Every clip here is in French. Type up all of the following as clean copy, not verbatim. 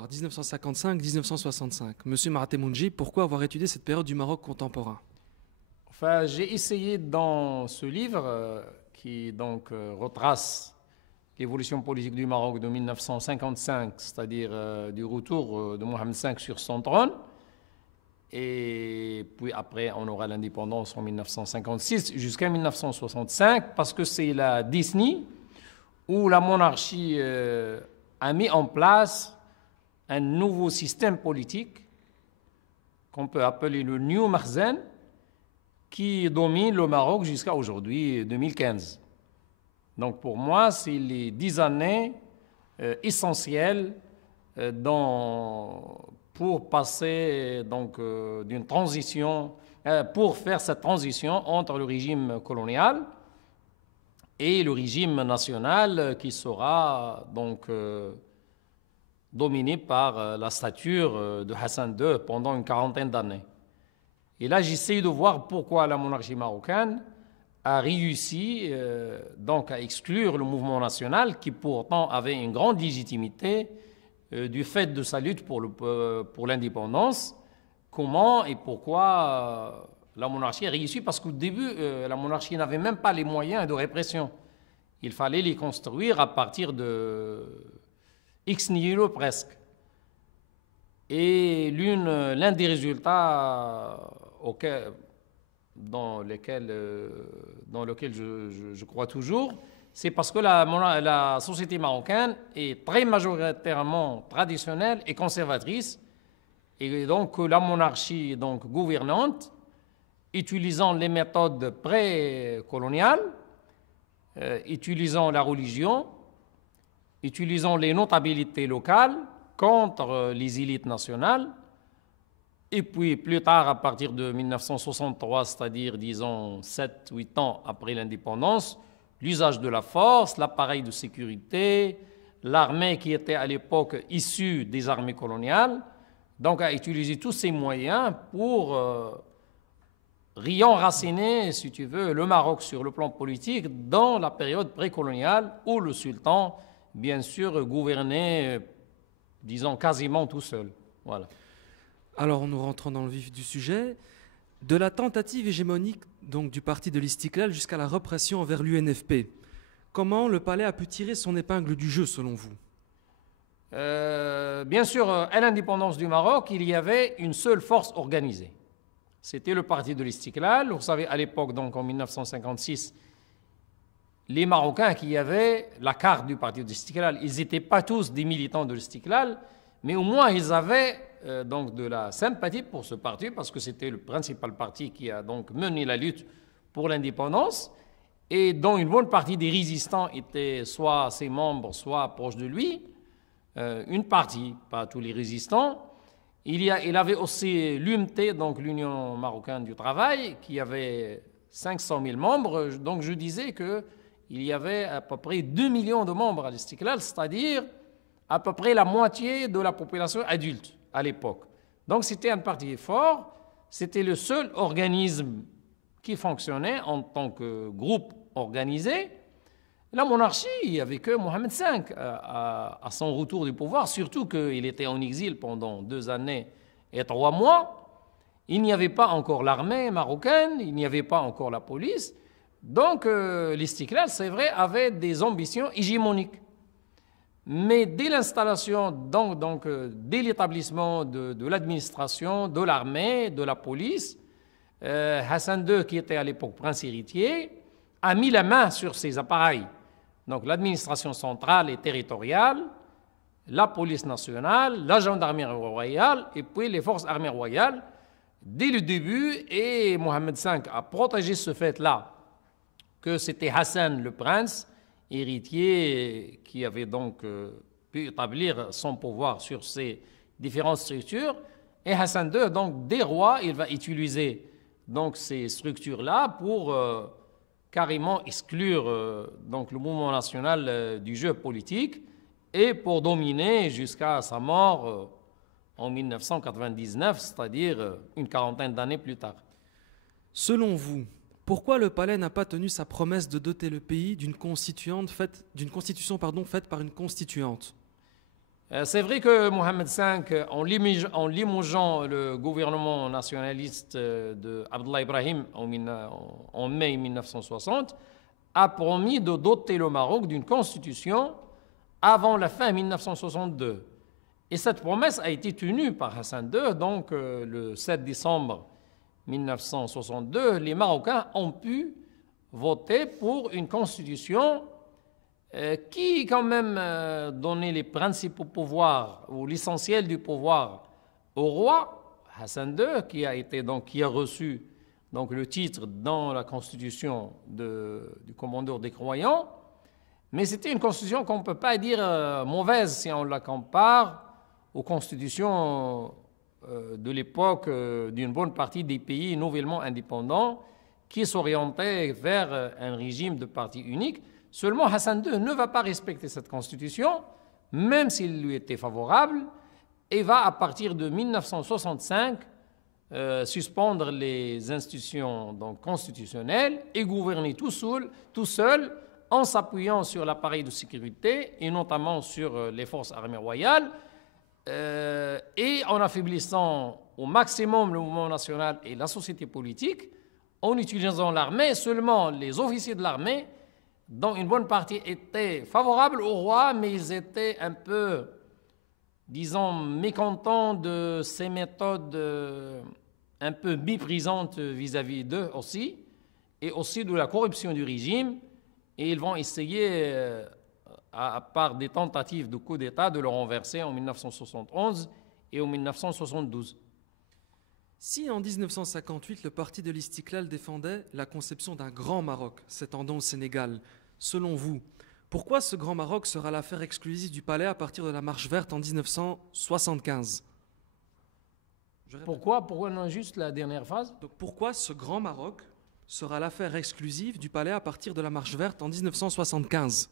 1955-1965. Monsieur Maratemounji, pourquoi avoir étudié cette période du Maroc contemporain? Enfin, j'ai essayé dans ce livre qui donc retrace l'évolution politique du Maroc de 1955, c'est-à-dire du retour de Mohamed V sur son trône, et puis après on aura l'indépendance en 1956 jusqu'à 1965, parce que c'est la décennie où la monarchie a mis en place un nouveau système politique qu'on peut appeler le New Makhzen, qui domine le Maroc jusqu'à aujourd'hui, 2015. Donc pour moi, c'est les 10 années essentielles pour passer donc d'une transition, pour faire cette transition entre le régime colonial et le régime national qui sera donc dominé par la stature de Hassan II pendant une quarantaine d'années. Et là, j'essaie de voir pourquoi la monarchie marocaine a réussi donc à exclure le mouvement national qui pourtant avait une grande légitimité du fait de sa lutte pour l'indépendance. Comment et pourquoi la monarchie a réussi? Parce qu'au début, la monarchie n'avait même pas les moyens de répression. Il fallait les construire à partir de ex nihilo presque. Et l'un des résultats dans lequel je crois toujours, c'est parce que la société marocaine est très majoritairement traditionnelle et conservatrice, et donc la monarchie donc gouvernante, utilisant les méthodes pré-coloniales, utilisant la religion, utilisant les notabilités locales contre les élites nationales. Et puis plus tard, à partir de 1963, c'est-à-dire disons 7-8 ans après l'indépendance, l'usage de la force, l'appareil de sécurité, l'armée qui était à l'époque issue des armées coloniales, donc a utilisé tous ces moyens pour réenraciner, si tu veux, le Maroc sur le plan politique dans la période précoloniale où le sultan, bien sûr, gouvernait, disons, quasiment tout seul. Voilà. Alors, nous rentrons dans le vif du sujet. De la tentative hégémonique donc, du parti de l'Istiklal jusqu'à la répression envers l'UNFP, comment le palais a pu tirer son épingle du jeu, selon vous? Bien sûr, à l'indépendance du Maroc, il y avait une seule force organisée. C'était le parti de l'Istiklal. Vous savez, à l'époque, donc en 1956, les Marocains qui avaient la carte du parti de l'Istiklal, ils n'étaient pas tous des militants de l'Istiklal, mais au moins ils avaient donc de la sympathie pour ce parti, parce que c'était le principal parti qui a donc mené la lutte pour l'indépendance, et dont une bonne partie des résistants étaient soit ses membres, soit proches de lui. Une partie, pas tous les résistants. Il avait aussi l'UMT, donc l'Union marocaine du travail, qui avait 500 000 membres. Donc je disais qu'il y avait à peu près 2 millions de membres à l'Istiklal, c'est-à-dire à peu près la moitié de la population adulte à l'époque. Donc c'était un parti fort, c'était le seul organisme qui fonctionnait en tant que groupe organisé. La monarchie, il n'y avait que Mohamed V à son retour du pouvoir, surtout qu'il était en exil pendant 2 années et 3 mois. Il n'y avait pas encore l'armée marocaine, il n'y avait pas encore la police. Donc l'Istiklal, c'est vrai, avait des ambitions hégémoniques. Mais dès l'installation, dès l'établissement de l'administration, de l'armée, de la police, Hassan II, qui était à l'époque prince héritier, a mis la main sur ces appareils. Donc l'administration centrale et territoriale, la police nationale, la gendarmerie royale et puis les forces armées royales dès le début, et Mohamed V a protégé ce fait-là, que c'était Hassan le prince héritier qui avait donc pu établir son pouvoir sur ces différentes structures, et Hassan II, donc des rois, il va utiliser donc ces structures-là pour carrément exclure donc le mouvement national du jeu politique et pour dominer jusqu'à sa mort en 1999, c'est-à-dire une quarantaine d'années plus tard. Selon vous, pourquoi le palais n'a pas tenu sa promesse de doter le pays d'une constitution faite par une constituante? C'est vrai que Mohamed V, en limogeant le gouvernement nationaliste de Abdullah Ibrahim en mai 1960, a promis de doter le Maroc d'une constitution avant la fin 1962. Et cette promesse a été tenue par Hassan II. Donc, le 7 décembre 1962, les Marocains ont pu voter pour une constitution qui, quand même, donnait les principaux pouvoirs ou l'essentiel du pouvoir au roi Hassan II, qui a reçu donc le titre dans la constitution du commandeur des croyants. Mais c'était une constitution qu'on ne peut pas dire mauvaise si on la compare aux constitutions de l'époque d'une bonne partie des pays nouvellement indépendants qui s'orientaient vers un régime de parti unique. Seulement, Hassan II ne va pas respecter cette constitution, même s'il lui était favorable, et va, à partir de 1965, suspendre les institutions donc, constitutionnelles et gouverner tout seul en s'appuyant sur l'appareil de sécurité et notamment sur les forces armées royales et en affaiblissant au maximum le mouvement national et la société politique, en utilisant l'armée. Seulement les officiers de l'armée, dont une bonne partie étaient favorables au roi, mais ils étaient un peu, disons, mécontents de ces méthodes un peu méprisantes vis-à-vis d'eux aussi, et aussi de la corruption du régime, et ils vont essayer, par des tentatives de coup d'État, de le renverser en 1971 et en 1972. Si en 1958, le parti de l'Istiklal défendait la conception d'un grand Maroc s'étendant au Sénégal, selon vous, pourquoi ce grand Maroc sera l'affaire exclusive du palais à partir de la Marche verte en 1975 ? Pourquoi non, juste la dernière phrase? Donc pourquoi ce grand Maroc sera l'affaire exclusive du palais à partir de la Marche verte en 1975 ?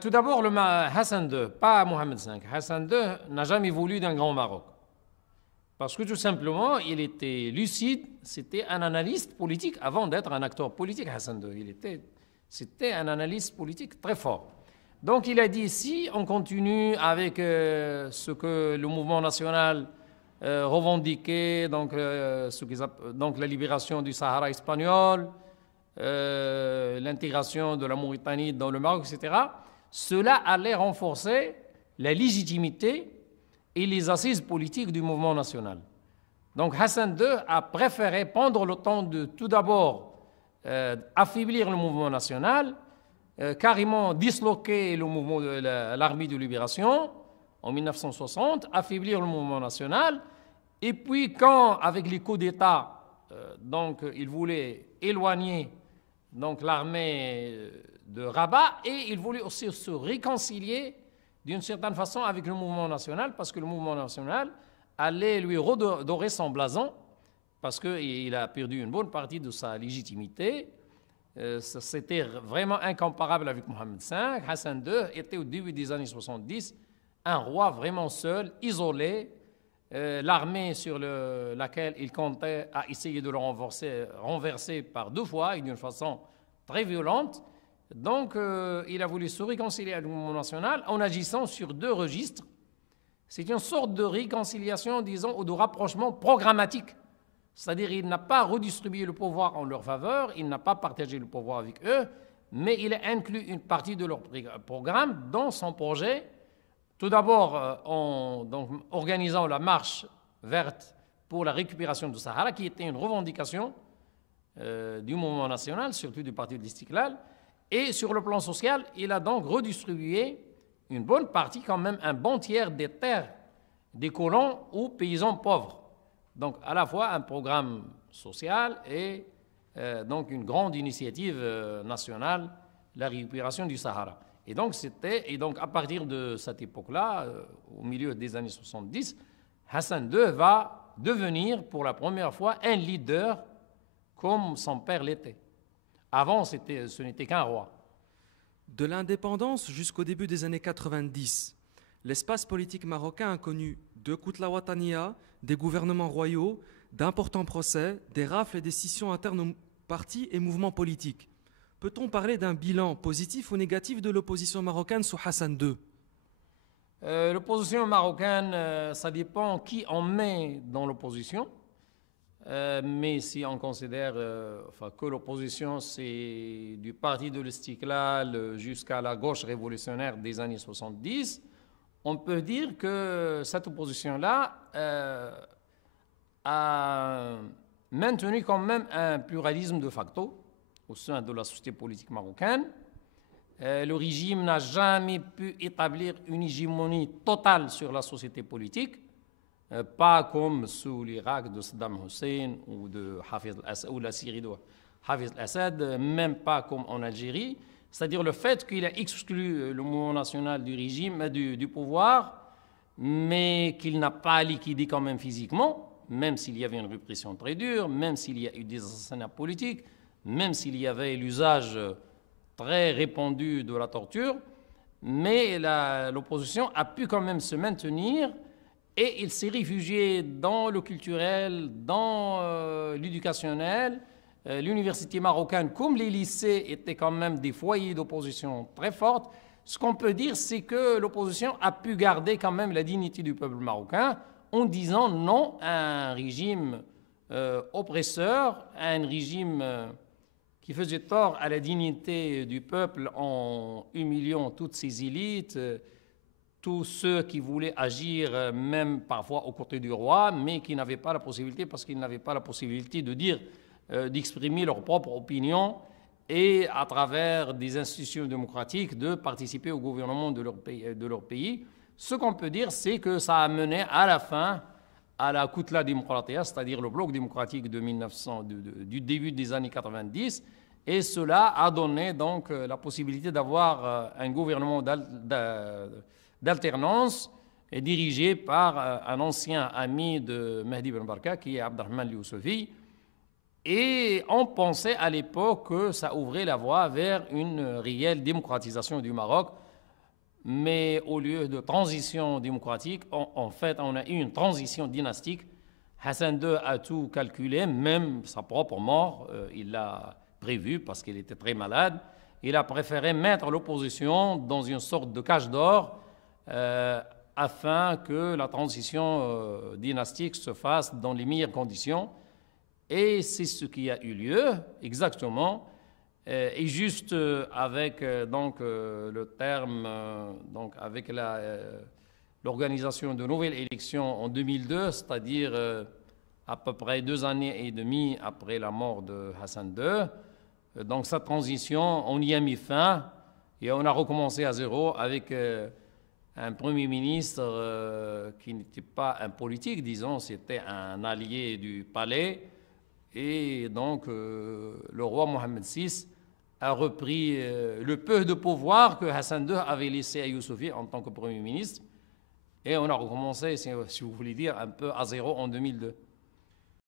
Tout d'abord, Hassan II, pas Mohamed V. Hassan II n'a jamais voulu d'un grand Maroc. Parce que tout simplement, il était lucide, c'était un analyste politique avant d'être un acteur politique, Hassan II. C'était un analyste politique très fort. Donc il a dit, si on continue avec ce que le mouvement national revendiquait, donc la libération du Sahara espagnol, l'intégration de la Mauritanie dans le Maroc, etc., cela allait renforcer la légitimité et les assises politiques du mouvement national. Donc Hassan II a préféré prendre le temps de tout d'abord affaiblir le mouvement national, carrément disloquer le mouvement de l'armée de libération en 1960, affaiblir le mouvement national, et puis quand, avec les coups d'État, il voulait éloigner l'armée de Rabat, et il voulait aussi se réconcilier d'une certaine façon avec le mouvement national, parce que le mouvement national allait lui redorer son blason, parce qu'il a perdu une bonne partie de sa légitimité. C'était vraiment incomparable avec Mohamed V. Hassan II était au début des années 70 un roi vraiment seul, isolé. L'armée sur laquelle il comptait a essayé de le renverser par 2 fois et d'une façon très violente. Donc, il a voulu se réconcilier avec le mouvement national en agissant sur 2 registres. C'est une sorte de réconciliation, disons, ou de rapprochement programmatique. C'est-à-dire, il n'a pas redistribué le pouvoir en leur faveur, il n'a pas partagé le pouvoir avec eux, mais il a inclus une partie de leur programme dans son projet. Tout d'abord, en organisant la marche verte pour la récupération du Sahara, qui était une revendication du mouvement national, surtout du parti de l'Istiklal. Et sur le plan social, il a donc redistribué une bonne partie, quand même un bon tiers des terres des colons ou paysans pauvres. Donc à la fois un programme social et donc une grande initiative nationale, la récupération du Sahara. Et donc à partir de cette époque-là, au milieu des années 70, Hassan II va devenir pour la première fois un leader comme son père l'était. Avant, ce n'était qu'un roi. De l'indépendance jusqu'au début des années 90, l'espace politique marocain a connu 2 Koutla Watania, des gouvernements royaux, d'importants procès, des rafles et des scissions internes aux partis et mouvements politiques. Peut-on parler d'un bilan positif ou négatif de l'opposition marocaine sous Hassan II ? L'opposition marocaine, ça dépend qui on met dans l'opposition. Mais si on considère que l'opposition, c'est du parti de l'Istiqlal jusqu'à la gauche révolutionnaire des années 70, on peut dire que cette opposition-là a maintenu quand même un pluralisme de facto au sein de la société politique marocaine. Le régime n'a jamais pu établir une hégémonie totale sur la société politique, pas comme sous l'Irak de Saddam Hussein ou de Hafiz al-Assad, ou la Syrie de Hafiz al-Assad, même pas comme en Algérie. C'est-à-dire le fait qu'il a exclu le mouvement national du régime, du pouvoir, mais qu'il n'a pas liquidé quand même physiquement, même s'il y avait une répression très dure, même s'il y a eu des assassinats politiques, même s'il y avait l'usage très répandu de la torture, mais l'opposition a pu quand même se maintenir et il s'est réfugié dans le culturel, dans l'éducationnel. L'université marocaine, comme les lycées, étaient quand même des foyers d'opposition très fortes. Ce qu'on peut dire, c'est que l'opposition a pu garder quand même la dignité du peuple marocain en disant non à un régime oppresseur, à un régime qui faisait tort à la dignité du peuple en humiliant toutes ses élites, tous ceux qui voulaient agir même parfois aux côtés du roi, mais qui n'avaient pas la possibilité, parce qu'ils n'avaient pas la possibilité de dire, d'exprimer leur propre opinion et à travers des institutions démocratiques de participer au gouvernement de leur pays. Ce qu'on peut dire, c'est que ça a mené à la fin à la Koutla Demokratia, c'est-à-dire le bloc démocratique de 1900, du début des années 90, et cela a donné donc la possibilité d'avoir un gouvernement d'alternance dirigé par un ancien ami de Mehdi Ben Barka, qui est Abdelrahman Youssefi. Et on pensait à l'époque que ça ouvrait la voie vers une réelle démocratisation du Maroc. Mais au lieu de transition démocratique, en fait, on a eu une transition dynastique. Hassan II a tout calculé, même sa propre mort, il l'a prévu parce qu'il était très malade. Il a préféré mettre l'opposition dans une sorte de cage d'or afin que la transition dynastique se fasse dans les meilleures conditions. Et c'est ce qui a eu lieu, exactement. Et juste avec le terme, avec l'organisation de nouvelles élections en 2002, c'est-à-dire à peu près 2 années et demie après la mort de Hassan II. Donc cette transition, on y a mis fin et on a recommencé à zéro avec un Premier ministre qui n'était pas un politique, disons, c'était un allié du palais. Et donc, le roi Mohammed VI a repris le peu de pouvoir que Hassan II avait laissé à Youssefi en tant que Premier ministre. Et on a recommencé, si vous voulez dire, un peu à zéro en 2002.